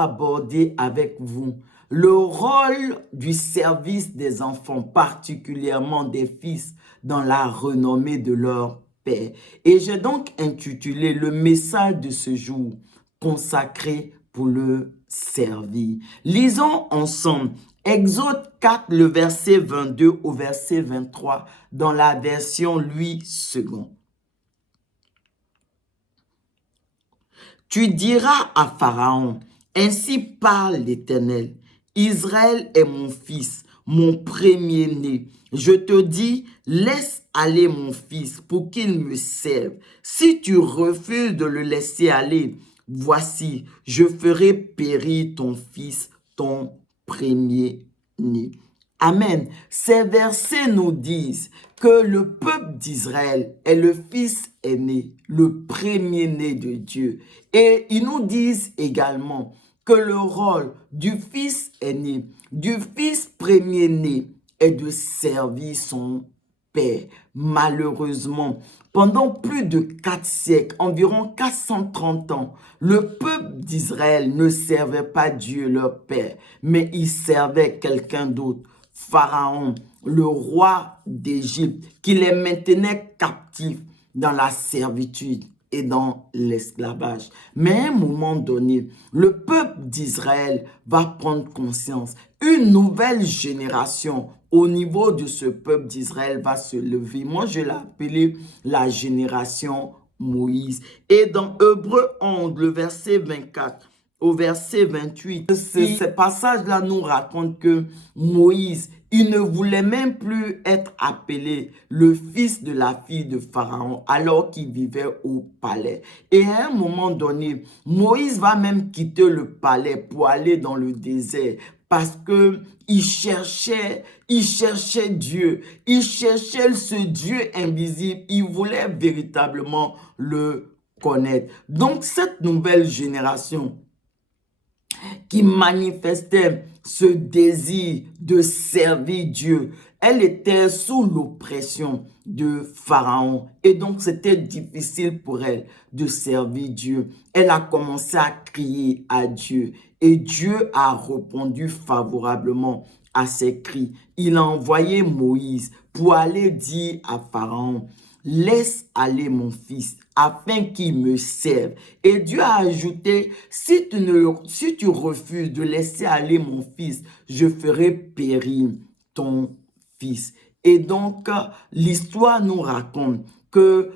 dois aborder avec vous le rôle du service des enfants, particulièrement des fils, dans la renommée de leur père. Et j'ai donc intitulé le message de ce jour, consacré pour le servir. Lisons ensemble Exode 4, le verset 22 au verset 23, dans la version Louis II. Tu diras à Pharaon, ainsi parle l'Éternel, Israël est mon fils, mon premier-né. Je te dis, laisse aller mon fils pour qu'il me serve. Si tu refuses de le laisser aller, voici, je ferai périr ton fils, ton premier-né. Amen. Ces versets nous disent que le peuple d'Israël est le fils aîné, le premier-né de Dieu. Et ils nous disent également que le rôle du fils aîné, du fils premier-né, est de servir son père. Malheureusement, pendant plus de 4 siècles, environ 430 ans, le peuple d'Israël ne servait pas Dieu leur père, mais il servait quelqu'un d'autre. Pharaon, le roi d'Égypte, qui les maintenait captifs dans la servitude et dans l'esclavage. Mais à un moment donné, le peuple d'Israël va prendre conscience. Une nouvelle génération au niveau de ce peuple d'Israël va se lever. Moi, je l'ai appelé la génération Moïse. Et dans Hébreux 11, le verset 24, au verset 28, ce passage-là nous raconte que Moïse, il ne voulait même plus être appelé le fils de la fille de Pharaon alors qu'il vivait au palais. Et à un moment donné, Moïse va même quitter le palais pour aller dans le désert parce que il cherchait Dieu, il cherchait ce Dieu invisible, il voulait véritablement le connaître. Donc cette nouvelle génération qui manifestait ce désir de servir Dieu, elle était sous l'oppression de Pharaon. Et donc, c'était difficile pour elle de servir Dieu. Elle a commencé à crier à Dieu. Et Dieu a répondu favorablement à ses cris. Il a envoyé Moïse pour aller dire à Pharaon, laisse aller mon fils afin qu'il me serve. Et Dieu a ajouté, si tu refuses de laisser aller mon fils, je ferai périr ton fils. Et donc, l'histoire nous raconte que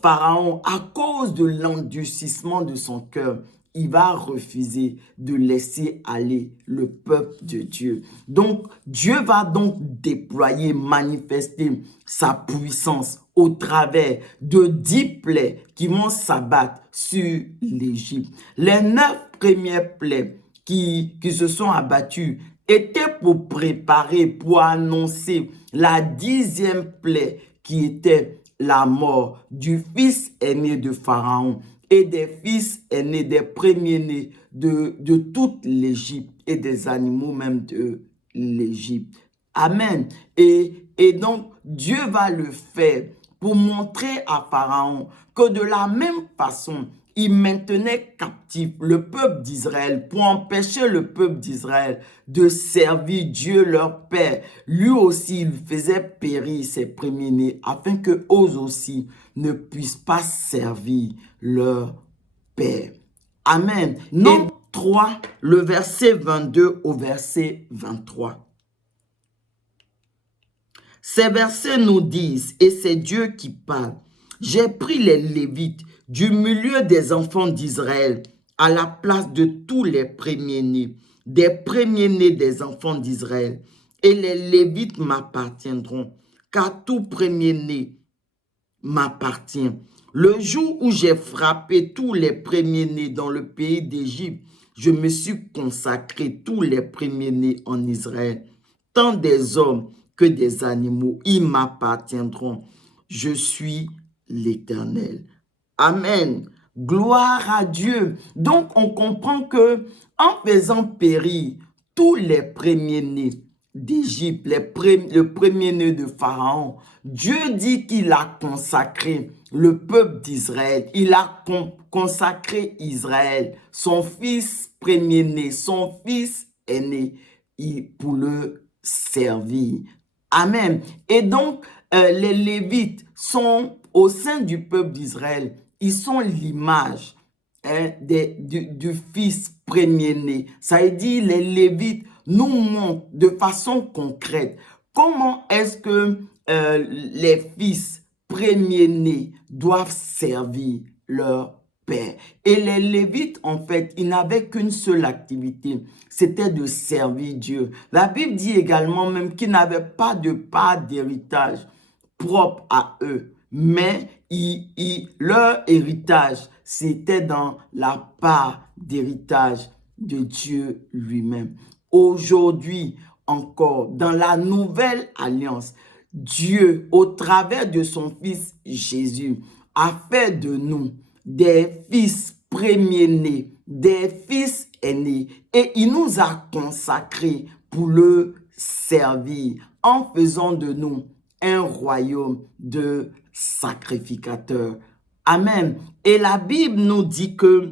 Pharaon, à cause de l'endurcissement de son cœur, il va refuser de laisser aller le peuple de Dieu. Donc, Dieu va donc déployer, manifester sa puissance au travers de 10 plaies qui vont s'abattre sur l'Égypte. Les 9 premières plaies qui se sont abattues étaient pour préparer, pour annoncer la 10e plaie qui était la mort du fils aîné de Pharaon et des fils aînés, des premiers-nés de toute l'Égypte et des animaux même de l'Égypte. Amen. Et donc, Dieu va le faire pour montrer à Pharaon que de la même façon, il maintenait captif le peuple d'Israël pour empêcher le peuple d'Israël de servir Dieu leur Père. Lui aussi, il faisait périr ses premiers-nés afin qu'eux aussi ne puissent pas servir leur Père. Amen. Nombre 3, le verset 22 au verset 23. Ces versets nous disent, et c'est Dieu qui parle, j'ai pris les Lévites du milieu des enfants d'Israël à la place de tous les premiers-nés, des premiers-nés des enfants d'Israël. Et les Lévites m'appartiendront, car tout premier-né m'appartient. Le jour où j'ai frappé tous les premiers-nés dans le pays d'Égypte, je me suis consacré tous les premiers-nés en Israël, tant des hommes que des animaux, ils m'appartiendront. Je suis l'Éternel. Amen. Gloire à Dieu. Donc, on comprend que en faisant périr tous les premiers-nés, d'Égypte, le premier-né de Pharaon. Dieu dit qu'il a consacré le peuple d'Israël. Il a consacré Israël, son fils premier-né, son fils aîné, pour le servir. Amen. Et donc, les Lévites sont au sein du peuple d'Israël. Ils sont l'image du fils premier-né. Ça veut dire, les Lévites nous montrent de façon concrète comment est-ce que les fils premiers-nés doivent servir leur père. Et les Lévites, en fait, ils n'avaient qu'une seule activité, c'était de servir Dieu. La Bible dit également même qu'ils n'avaient pas de part d'héritage propre à eux, mais leur héritage, c'était dans la part d'héritage de Dieu lui-même. Aujourd'hui encore, dans la nouvelle alliance, Dieu, au travers de son Fils Jésus, a fait de nous des fils premiers-nés, des fils aînés, et il nous a consacrés pour le servir en faisant de nous un royaume de sacrificateurs. Amen. Et la Bible nous dit que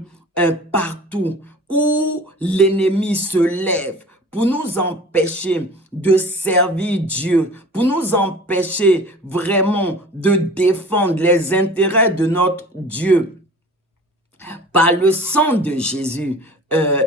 partout où l'ennemi se lève pour nous empêcher de servir Dieu, pour nous empêcher vraiment de défendre les intérêts de notre Dieu, par le sang de Jésus,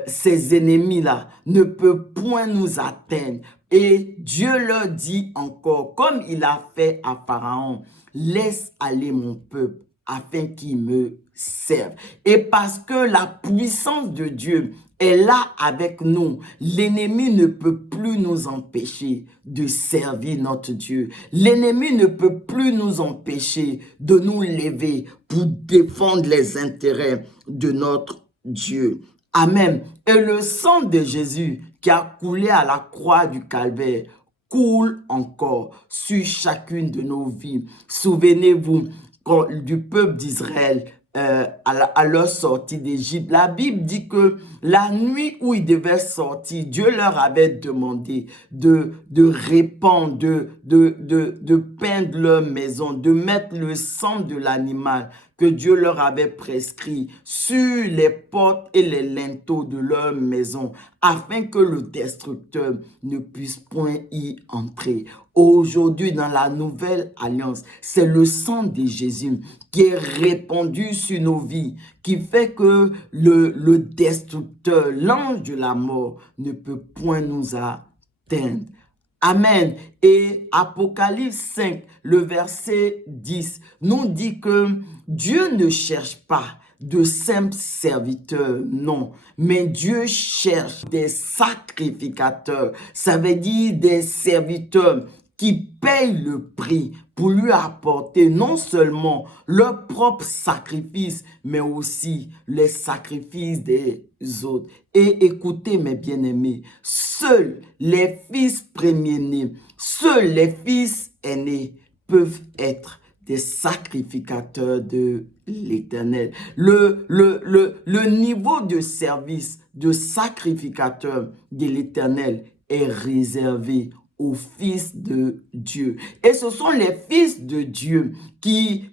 ces ennemis-là ne peuvent point nous atteindre. Et Dieu leur dit encore, comme il a fait à Pharaon, laisse aller mon peuple afin qu'il me serve. Et parce que la puissance de Dieu est là avec nous, l'ennemi ne peut plus nous empêcher de servir notre Dieu. L'ennemi ne peut plus nous empêcher de nous lever pour défendre les intérêts de notre Dieu. Amen. Et le sang de Jésus qui a coulé à la croix du Calvaire coule encore sur chacune de nos vies. Souvenez-vous du peuple d'Israël à leur sortie d'Égypte. La Bible dit que la nuit où ils devaient sortir, Dieu leur avait demandé de répandre, de peindre leur maison, de mettre le sang de l'animal que Dieu leur avait prescrit sur les portes et les linteaux de leur maison, afin que le destructeur ne puisse point y entrer. Aujourd'hui, dans la nouvelle alliance, c'est le sang de Jésus qui est répandu sur nos vies, qui fait que le destructeur, l'ange de la mort, ne peut point nous atteindre. Amen. Et Apocalypse 5, le verset 10, nous dit que Dieu ne cherche pas de simples serviteurs, non. Mais Dieu cherche des sacrificateurs. Ça veut dire des serviteurs qui payent le prix pour lui apporter non seulement leur propre sacrifice, mais aussi les sacrifices des autres. Et écoutez mes bien-aimés, seuls les fils premiers-nés, seuls les fils aînés peuvent être des sacrificateurs de l'Éternel. Le niveau de service de sacrificateur de l'Éternel est réservé aux fils de Dieu. Et ce sont les fils de Dieu qui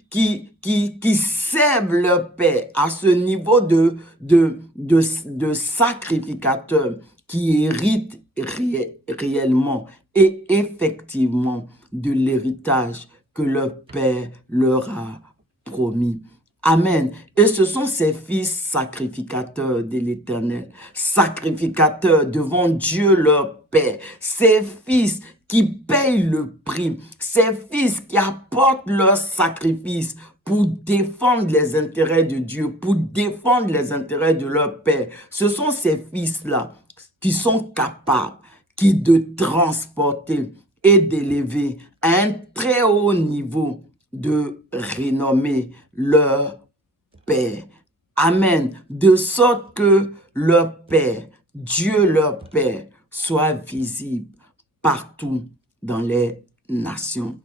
servent leur Père à ce niveau de sacrificateur, qui héritent réellement et effectivement de l'héritage que leur Père leur a promis. Amen. Et ce sont ces fils sacrificateurs de l'Éternel, sacrificateurs devant Dieu leur Père, ces fils qui payent le prix, ces fils qui apportent leur sacrifice pour défendre les intérêts de Dieu, pour défendre les intérêts de leur Père. Ce sont ces fils-là qui sont capables de transporter et d'élever à un très haut niveau de renommer leur Père. Amen. De sorte que leur Père, Dieu leur Père, soit visible partout dans les nations.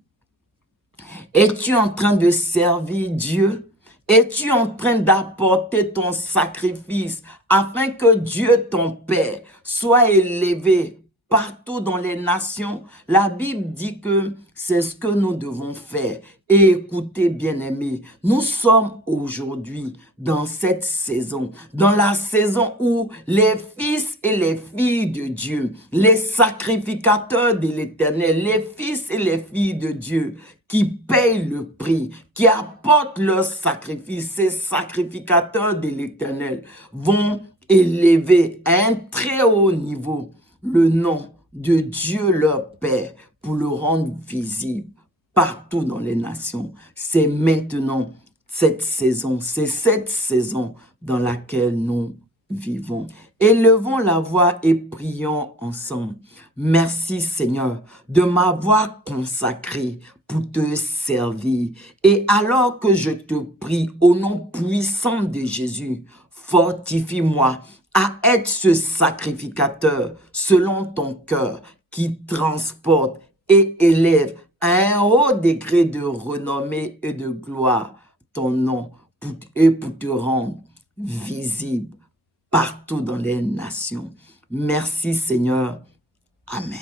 Es-tu en train de servir Dieu? Es-tu en train d'apporter ton sacrifice afin que Dieu, ton Père, soit élevé partout dans les nations. La Bible dit que c'est ce que nous devons faire. Et écoutez, bien-aimés, nous sommes aujourd'hui dans cette saison, dans la saison où les fils et les filles de Dieu, les sacrificateurs de l'Éternel, les fils et les filles de Dieu, qui payent le prix, qui apportent leur sacrifice, ces sacrificateurs de l'Éternel vont élever à un très haut niveau le nom de Dieu leur Père pour le rendre visible partout dans les nations. C'est maintenant cette saison, c'est cette saison dans laquelle nous vivons. Élevons la voix et prions ensemble. Merci Seigneur de m'avoir consacré pour te servir. Et alors que je te prie au nom puissant de Jésus, fortifie-moi à être ce sacrificateur selon ton cœur qui transporte et élève à un haut degré de renommée et de gloire ton nom et pour te rendre visible partout dans les nations. Merci Seigneur. Amen.